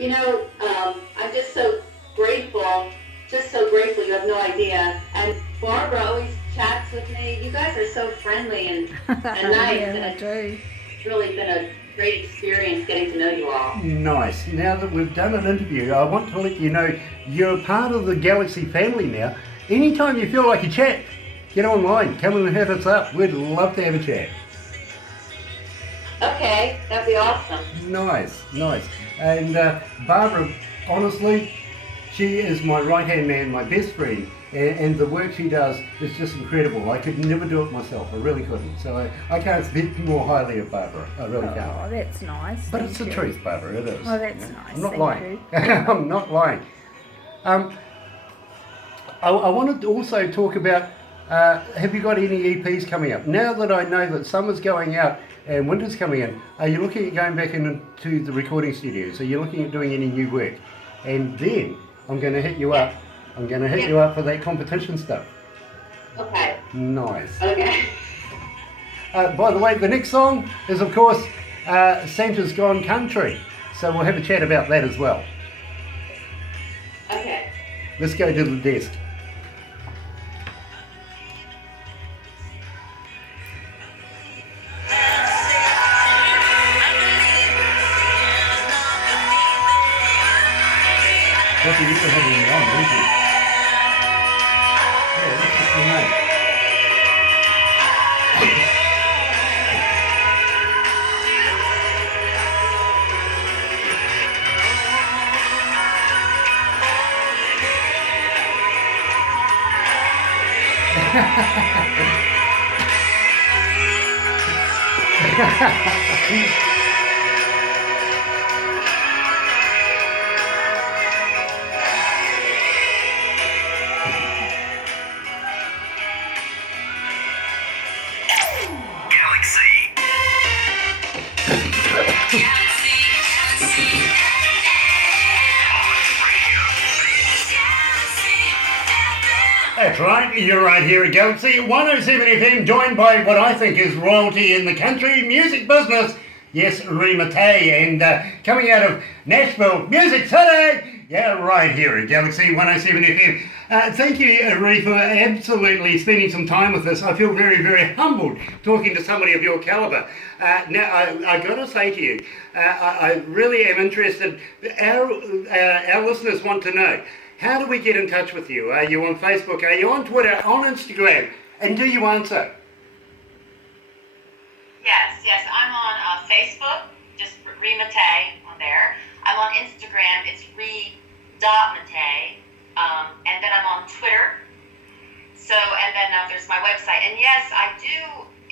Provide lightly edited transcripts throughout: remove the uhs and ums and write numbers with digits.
I'm just so grateful. You have no idea. And Barbara always chats with me. You guys are so friendly and nice, Yeah, and I do. it's really been a great experience getting to know you all. Nice. Now that we've done an interview, I want to let you know you're part of the Galaxy family now. Anytime you feel like a chat, get online, come and hit us up. We'd love to have a chat. Okay, that'd be awesome. Nice, nice. And Barbara, honestly, she is my right-hand man, my best friend, and the work she does is just incredible. I could never do it myself, I really couldn't. So I can't speak more highly of Barbara, I really can't. Oh, that's nice. But it's the truth, Barbara, it is. Oh, that's nice. I'm not Thank lying. you. I'm not lying. I wanted to also talk about, have you got any EPs coming up? Now that I know that summer's going out and winter's coming in, are you looking at going back into the recording studios? Are you looking at doing any new work? And then I'm going to hit you up. I'm going to hit you up for that competition stuff. Okay. Nice. Okay. By the way, the next song is, of course, Santa's Gone Country. So we'll have a chat about that as well. Okay. Let's go to the desk. What you used to have in one, didn't you? Yeah, that's just the name. That's right, you're right here at Galaxy 107 FM, joined by what I think is royalty in the country music business. Yes, Re Mattei, and coming out of Nashville, Music City. Yeah, right here at Galaxy 107 FM. Thank you, Re, for absolutely spending some time with us. I feel very, very humbled talking to somebody of your caliber. Now, I got to say to you, I really am interested. Our listeners want to know, how do we get in touch with you? Are you on Facebook? Are you on Twitter? On Instagram? And do you answer? Yes, I'm on Facebook, just Re Mattei on there. I'm on Instagram, it's Re.Mattei. And then I'm on Twitter. So, and then there's my website. And yes, I do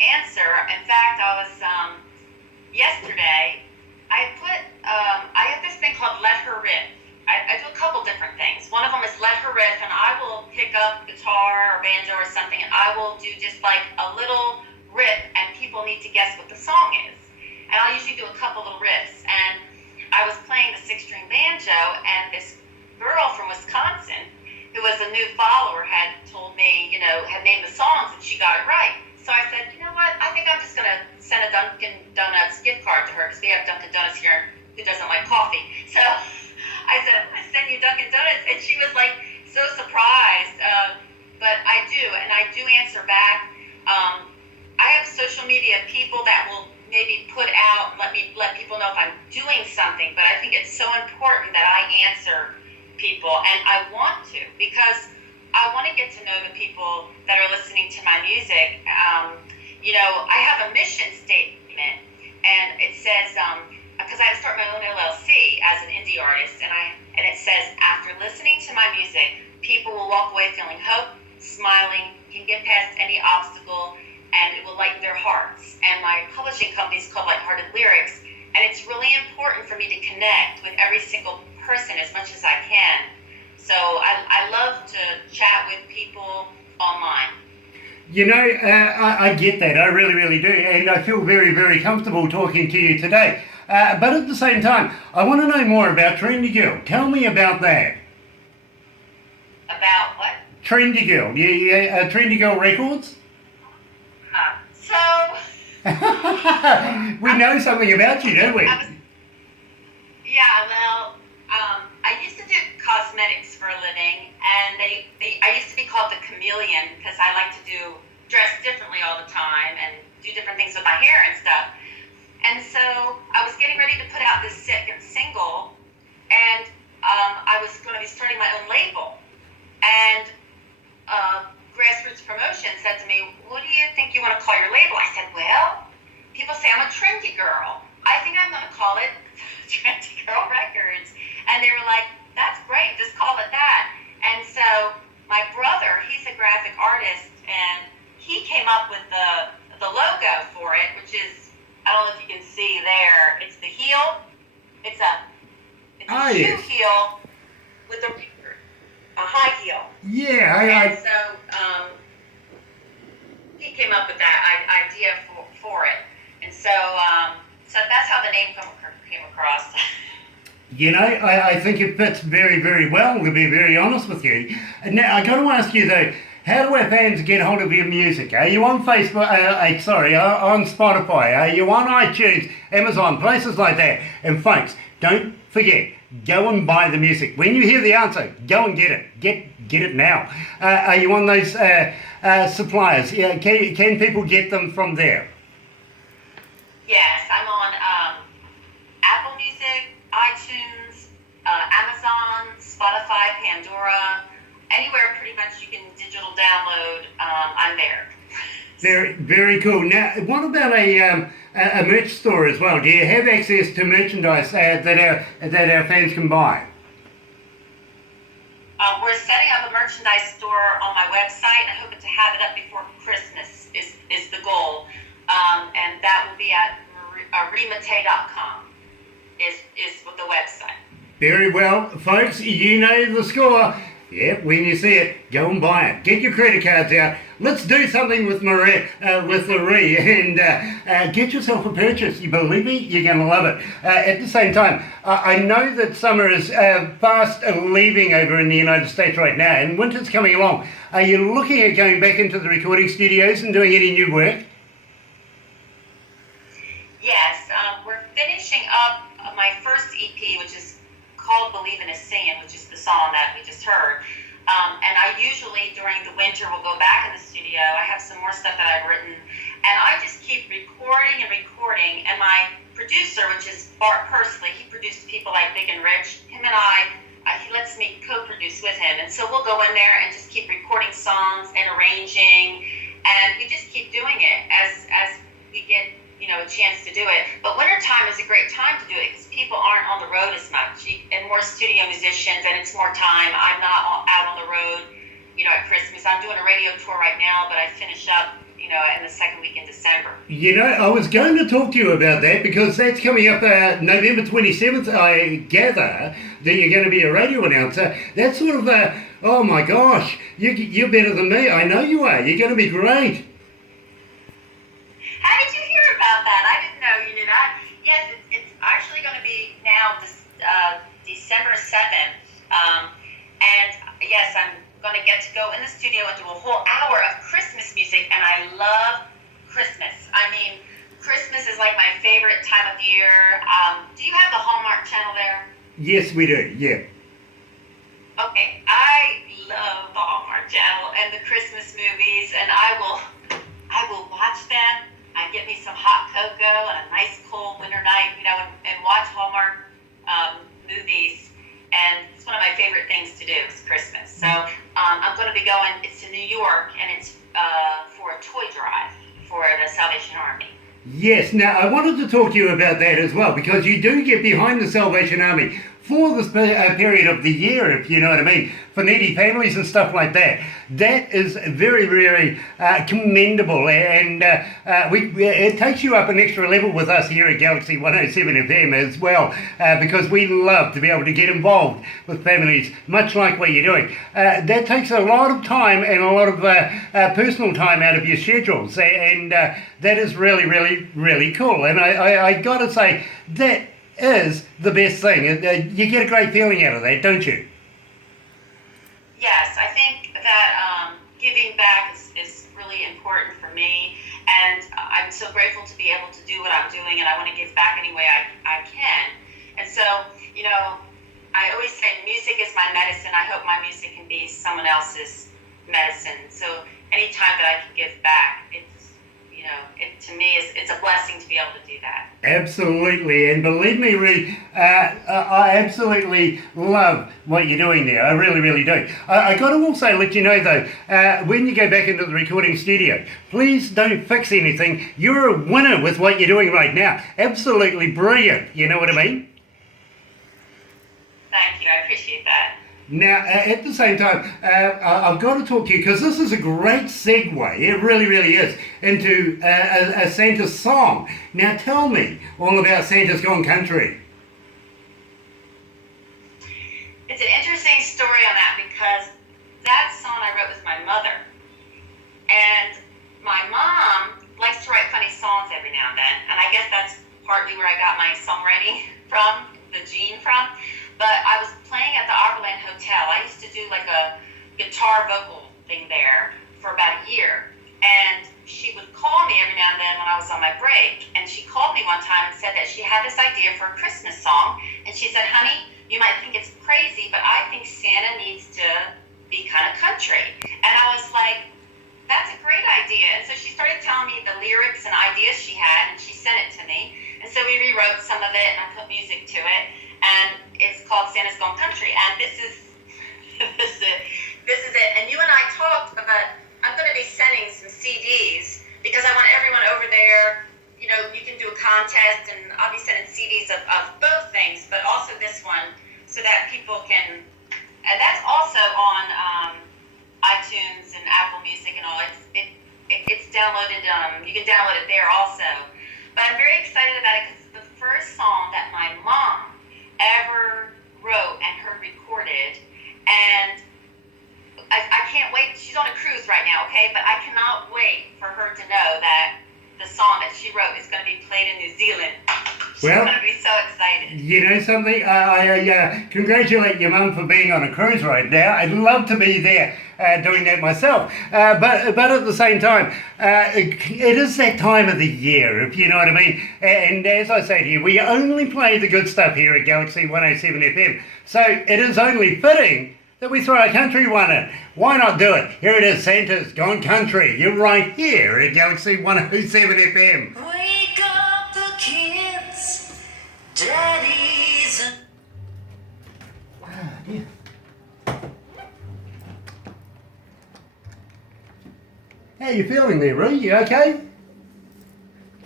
answer. In fact, I was, yesterday, I have this thing called Let Her Riff. I do a couple different things. One of them is Let Her Riff, and I will pick up guitar or banjo or something, and I will do just like a little riff, and people need to guess what the song is. And I'll usually do a couple little riffs. And I was playing the 6-string banjo, and this girl from Wisconsin, who was a new follower, had told me, had named the songs, and she got it right. So I said, you know what, I think I'm just going to send a Dunkin' Donuts gift card to her, because we have Dunkin' Donuts here. Who doesn't like coffee? So I said, I send you Dunkin' Donuts, and she was like so surprised. But I do, and I do answer back. I have social media people that will maybe put out, let people know if I'm doing something, but I think it's so important that I answer people, and I want to, because I want to get to know the people that are listening to my music. I have a mission statement, and it says, because I had to start my own LLC as an indie artist, and it says, after listening to my music, people will walk away feeling hope, smiling, can get past any obstacle, and it will lighten their hearts. And my publishing company is called Lighthearted Lyrics, and it's really important for me to connect with every single person as much as I can. So I love to chat with people online. I get that. I really, really do. And I feel very, very comfortable talking to you today. But at the same time, I want to know more about Trendy Girl. Tell me about that. About what? Trendy Girl. Trendy Girl Records? So... We know something about you, don't we? Yeah, well, chameleon because I like to dress differently all the time and do different things with my hair and stuff. And so I was getting ready to put out this second single, and I was going to be starting my own label. And Grassroots Promotion said to me, "What do you think you want to call your label?" I said, "Well, people say I'm a trendy girl. I think I'm going to call it Trendy Girl Records." And they were like, "That's great, just call it that." And so my brother, he's a graphic artist, and he came up with the logo for it, which is, I don't know if you can see there, it's the heel. It's a shoe heel with a high heel. Yeah, And so he came up with that idea for it. And so that's how the name came across. You know, I think it fits very, very well, to be very honest with you. Now, I got to ask you though, how do our fans get hold of your music? Are you on Facebook? On Spotify? Are you on iTunes, Amazon, places like that? And folks, don't forget, go and buy the music. When you hear the answer, go and get it. Get it now. Are you on those suppliers? Yeah, can people get them from there? Yes, I'm on Apple Music, iTunes, Amazon, Spotify, Pandora, anywhere pretty much you can digital download. I'm there. Very, very cool. Now, what about a merch store as well? Do you have access to merchandise that our fans can buy? We're setting up a merchandise store on my website. I hope to have it up before Christmas is the goal. And that will be at remattei.com is with the website. Very well, folks, you know the score. Yep, when you see it, go and buy it. Get your credit cards out. Let's do something with Re, and get yourself a purchase. You believe me? You're going to love it. At the same time, I know that summer is fast leaving over in the United States right now, and winter's coming along. Are you looking at going back into the recording studios and doing any new work? Yes, we're finishing up my first EP, which is called Believe in a Singing, which is the song that we just heard. And I usually, during the winter, will go back in the studio. I have some more stuff that I've written. And I just keep recording and recording. And my producer, which is Bart Pursley, he produced people like Big and Rich. Him and he lets me co-produce with him. And so we'll go in there and just keep recording songs and arranging. And we just keep doing it as we get a chance to do it. But wintertime is a great time to do it because people aren't on the road as much and more studio musicians, and it's more time. I'm not out on the road, at Christmas. I'm doing a radio tour right now, but I finish up, in the second week in December. I was going to talk to you about that because that's coming up November 27th, I gather, that you're going to be a radio announcer. That's sort of oh my gosh, you're better than me. I know you are. You're going to be great. How did you hear about that? I didn't know you knew that. Yes, it's actually going to be now December 7th. And yes, I'm going to get to go in the studio and do a whole hour of Christmas music. And I love Christmas. I mean, Christmas is like my favorite time of year. Do you have the Hallmark channel there? Yes, we do. Yeah. Okay. I love the Hallmark channel and the Christmas movies. And I will watch them. I get me some hot cocoa on a nice cold winter night, and watch Hallmark movies. And it's one of my favorite things to do is Christmas. So I'm going to be going, it's to New York, and it's for a toy drive for the Salvation Army. Yes, now I wanted to talk to you about that as well, because you do get behind the Salvation Army for this period of the year, if you know what I mean, for needy families and stuff like that. That is very, very commendable, and it takes you up an extra level with us here at Galaxy107fm as well, because we love to be able to get involved with families, much like what you're doing. That takes a lot of time and a lot of personal time out of your schedules, and that is really, really, really cool. And I got to say, that is the best thing. You get a great feeling out of that, don't you? Yes, I think that giving back is really important for me, and I'm so grateful to be able to do what I'm doing, and I want to give back any way I can. And so, I always say music is my medicine. I hope my music can be someone else's medicine. So anytime that I can give back, it's, to me, it's a blessing to be able to do that. Absolutely, and believe me, Ree, I absolutely love what you're doing there. I really, really do. I got to also let you know, though, when you go back into the recording studio, please don't fix anything. You're a winner with what you're doing right now. Absolutely brilliant. You know what I mean? Thank you. I appreciate that. Now, at the same time, I've got to talk to you because this is a great segue, it really, really is, into a Santa song. Now, tell me all about Santa's Gone Country. It's an interesting story on that because that song I wrote with my mother. And my mom likes to write funny songs every now and then, and I guess that's partly where I got my songwriting from, the gene from. But I was playing at the Opryland Hotel. I used to do like a guitar vocal thing there for about a year. And she would call me every now and then when I was on my break. And she called me one time and said that she had this idea for a Christmas song. And she said, honey, you might think it's crazy, but I think Santa needs to be kind of country. And I was like, that's a great idea. And so she started telling me the lyrics and ideas she had, and she sent it to me. And so we rewrote some of it, and I put music to it. And it's called Santa's Gone Country. And this is it. And you and I talked about, I'm going to be sending some CDs because I want everyone over there, you can do a contest, and I'll be sending CDs of both things, but also this one so that people can, and that's also on iTunes and Apple Music and all. It's downloaded, you can download it there also. But I'm very excited about it because it's the first song that my mom ever wrote and heard recorded, and I can't wait. She's on a cruise right now, okay, but I cannot wait for her to know that the song that she wrote is going to be played in New Zealand. She's going to be so excited. You know something? I congratulate your mum for being on a cruise right now. I'd love to be there doing that myself. But at the same time, it is that time of the year, if you know what I mean. And as I say to you, we only play the good stuff here at Galaxy 107 FM. So it is only fitting that we throw a country one in. Why not do it? Here it is, Santa's Gone Country. You're right here at Galaxy 107 FM. Wake up the kids, daddies and... Yeah. How you feeling there, Ree? You okay?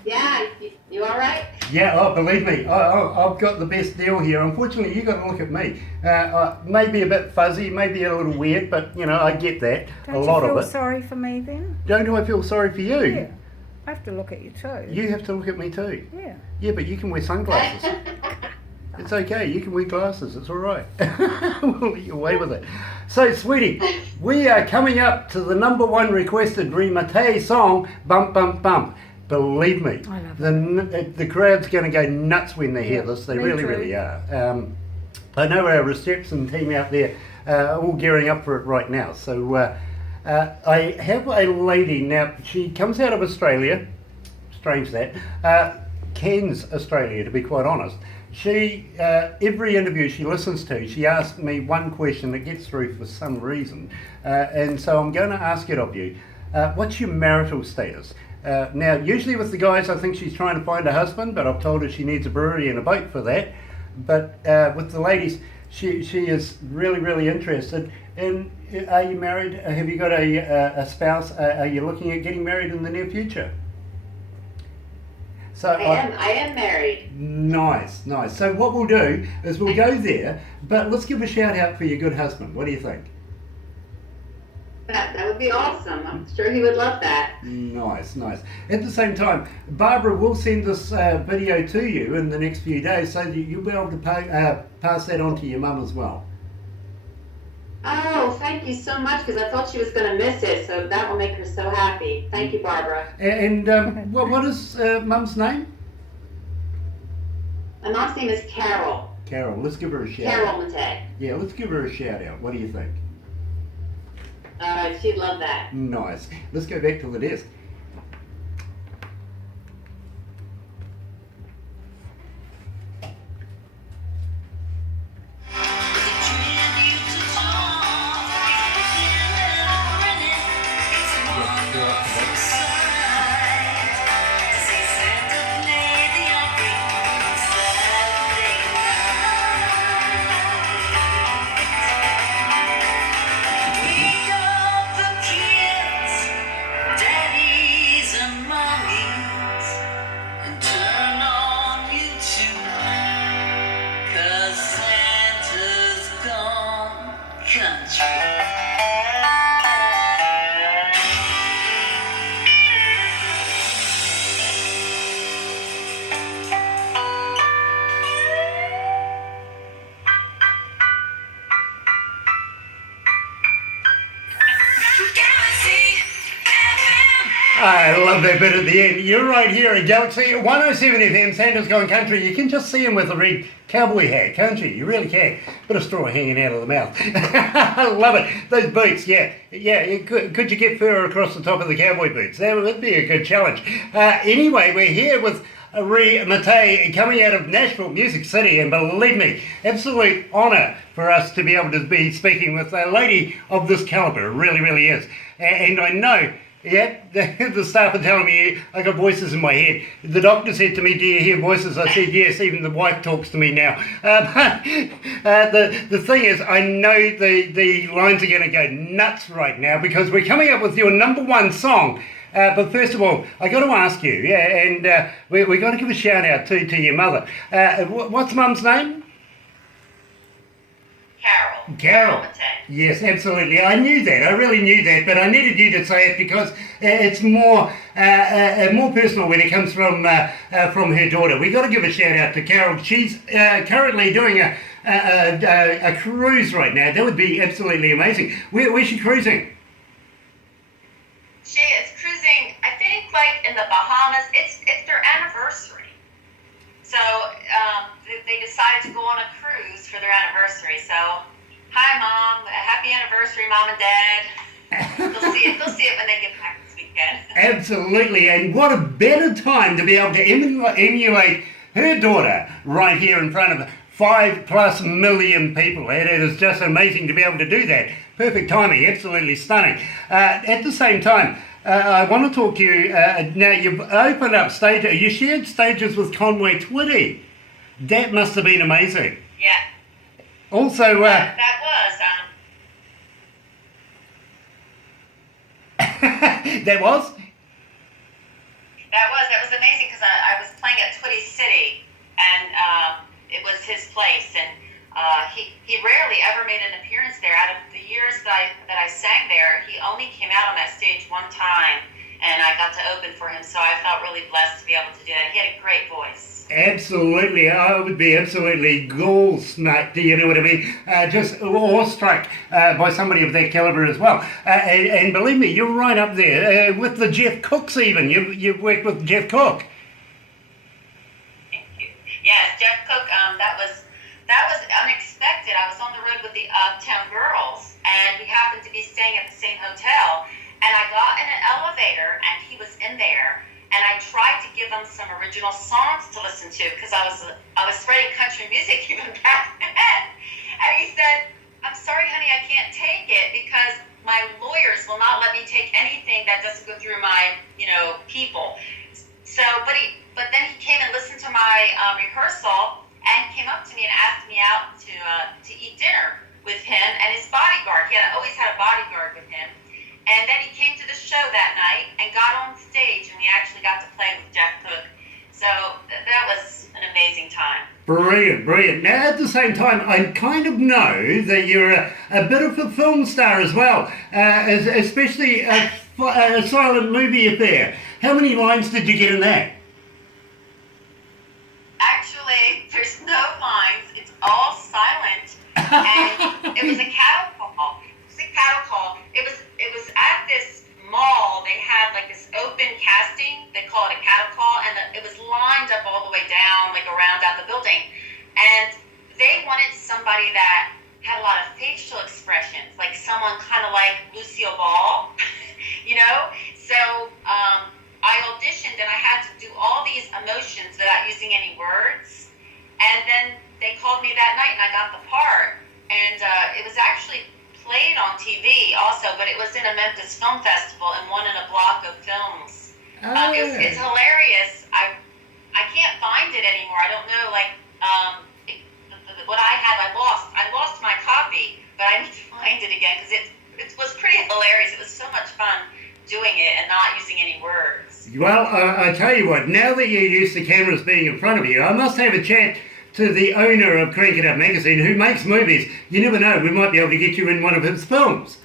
Yeah, you all right? Yeah, oh, believe me, I've got the best deal here. Unfortunately, you got to look at me. Maybe a bit fuzzy, maybe a little weird, but I get that. Don't a lot you feel of it. sorry for me then? Don't I feel sorry for you? Yeah. I have to look at you too. You have to look at me too. Yeah. Yeah, but you can wear sunglasses. It's okay, you can wear glasses, it's all right. We'll let you away with it. So, sweetie, we are coming up to the #1 requested Re Mattei song, Bump Bump Bump. Believe me, I love the crowd's going to go nuts when they hear this. They me really, too. really are. I know our reception team out there are all gearing up for it right now. So I have a lady now. She comes out of Australia. Strange that. Cairns, Australia, to be quite honest. She every interview she listens to, she asks me one question that gets through for some reason, and so I'm going to ask it of you. What's your marital status? Now, usually with the guys, I think she's trying to find a husband, but I've told her she needs a brewery and a boat for that. But with the ladies, she is really, really interested. And are you married? Have you got a spouse? Are you looking at getting married in the near future? So I am married. Nice. So what we'll do is we'll go there, but let's give a shout out for your good husband. What do you think? That would be awesome. I'm sure he would love that. Nice. At the same time, Barbara will send this video to you in the next few days so that you'll be able to pass that on to your mum as well. Oh, thank you so much, because I thought she was going to miss it, so that will make her so happy. Thank you, Barbara. And what is mum's name? My mom's name is Carol. Carol, let's give her a shout Carol out. Mattei. Yeah, let's give her a shout out. What do you think? She'd love that. Nice. Let's go back to the desk. I love that bit at the end. You're right here at Galaxy 107 FM, Santa's Gone Country. You can just see him with a red cowboy hat, can't you? You really can. Bit of straw hanging out of the mouth. I love it. Those boots, yeah. Could you get fur across the top of the cowboy boots? That would be a good challenge. Anyway, we're here with Re Mattei coming out of Nashville, Music City, and believe me, absolute honour for us to be able to be speaking with a lady of this calibre. It really, really is. And I know, yeah, the staff are telling me I got voices in my head. The doctor said to me, do you hear voices? I said, yes, even the wife talks to me now. The thing is, I know the lines are going to go nuts right now because we're coming up with your #1 song. But first of all, I got to ask you, and we got to give a shout out to your mother. What's Mum's name? Carol. Yes, absolutely. I knew that. I really knew that, but I needed you to say it because it's more personal when it comes from her daughter. We got to give a shout out to Carol. She's currently doing a cruise right now. That would be absolutely amazing. Where's she cruising? She is cruising, I think, like in the Bahamas. It's their anniversary. So they decided to go on a cruise for their anniversary. So, hi, Mom. Happy anniversary, Mom and Dad. They'll see it when they get back this weekend. Absolutely. And what a better time to be able to emulate her daughter right here in front of 5+ million people. It is just amazing to be able to do that. Perfect timing, absolutely stunning. At the same time, I want to talk to you, now you've opened up stages, you shared stages with Conway Twitty. That must have been amazing. Yeah. Also, that was amazing because I was playing at Twitty City and it was his place and he rarely ever made an appearance there. Out of the years that I sang there, he only came out on that stage one time, and I got to open for him, so I felt really blessed to be able to do that. He had a great voice. Absolutely, I would be absolutely gall-smacked, you know what I mean? Just awestruck by somebody of that calibre as well. And believe me, you're right up there with the Jeff Cooks even. You've worked with Jeff Cook. Thank you. Yes, Jeff Cook, that was unexpected. I was on the road with the Uptown Girls, and we happened to be staying at the same hotel, and I got in an elevator, and he was in there, and I tried to give him some original songs to listen to, because I was spreading country music even back then, and he said, I'm sorry, honey, I can't take it, because my lawyers will not let me take anything that doesn't go through my, people. So, but then he came and listened to my rehearsal, and came up to me and asked me out to eat dinner with him and his bodyguard. He always had a bodyguard with him. And then he came to the show that night and got on stage, and we actually got to play with Jeff Cook. So that was an amazing time. Brilliant. Now, at the same time, I kind of know that you're a bit of a film star as well, especially a silent movie affair. How many lines did you get in that? Actually, there's no lines. It's all silent, and it was a cattle call. It was at this mall. They had like this open casting. They call it a cattle call, and it was lined up all the way down, like around out the building. And they wanted somebody that had a lot of facial expressions, like someone kind of like Lucille Ball, So I auditioned, and I had to do all these emotions without using any words. And then they called me that night, and I got the part. And it was actually played on TV also, but it was in a Memphis Film Festival and won in a block of films. It's hilarious. I can't find it anymore. I don't know, what I had, I lost my copy, but I need to find it again because it was pretty hilarious. It was so much fun doing it and not using any words. Well, I tell you what, now that you're used to cameras being in front of you, I must have a chat to the owner of Crank It Up magazine who makes movies. You never know, we might be able to get you in one of his films.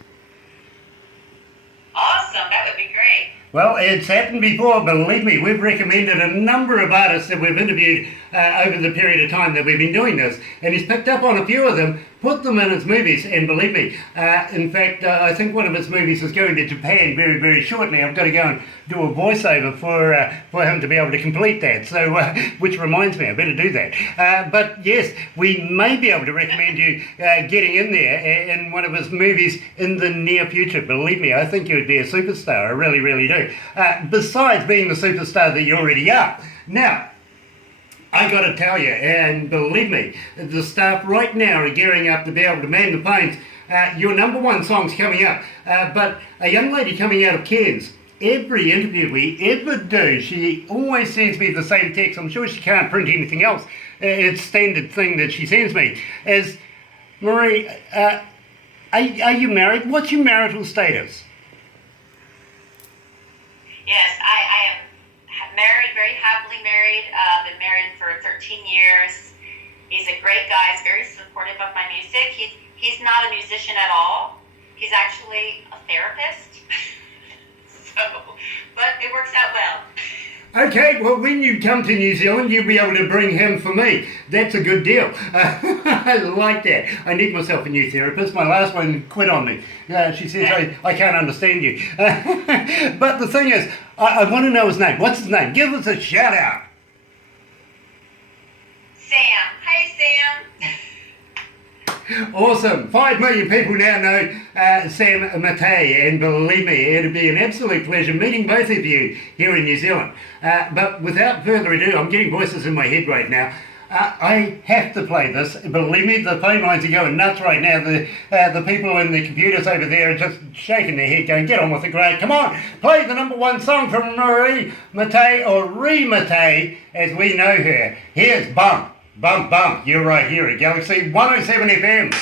Awesome, that would be great. Well, it's happened before, believe me. We've recommended a number of artists that we've interviewed over the period of time that we've been doing this, and he's picked up on a few of them, put them in his movies, and believe me, in fact, I think one of his movies is going to Japan very, very shortly. I've got to go and do a voiceover for him to be able to complete that, so which reminds me, I better do that. But yes, we may be able to recommend you getting in there in one of his movies in the near future. Believe me, I think you would be a superstar, I really, really do. Besides being the superstar that you already are. Now, I got to tell you, and believe me, the staff right now are gearing up to be able to man the phones. Your number one song's coming up, but a young lady coming out of Cairns, every interview we ever do, she always sends me the same text. I'm sure she can't print anything else. It's standard thing that she sends me. Is, Marie, are you married? What's your marital status? Yes, I am married, very happily married. Been married for 13 years. He's a great guy. He's very supportive of my music. He's not a musician at all. He's actually a therapist. But it works out well. Okay, well, when you come to New Zealand, you'll be able to bring him for me. That's a good deal. I like that. I need myself a new therapist. My last one quit on me. She says, I can't understand you. But the thing is, I want to know his name. What's his name? Give us a shout out. Sam. Hey, Sam. Awesome. 5 million people now know Sam Mattei, and believe me, it'll be an absolute pleasure meeting both of you here in New Zealand. But without further ado, I'm getting voices in my head right now. I have to play this. Believe me, the phone lines are going nuts right now. The people in the computers over there are just shaking their head going, get on with it, Grant. Come on, play the number one song from Re Mattei, or Re Mattei, as we know her. Here's Bump, Bump, Bump. You're right here at Galaxy 107 FM.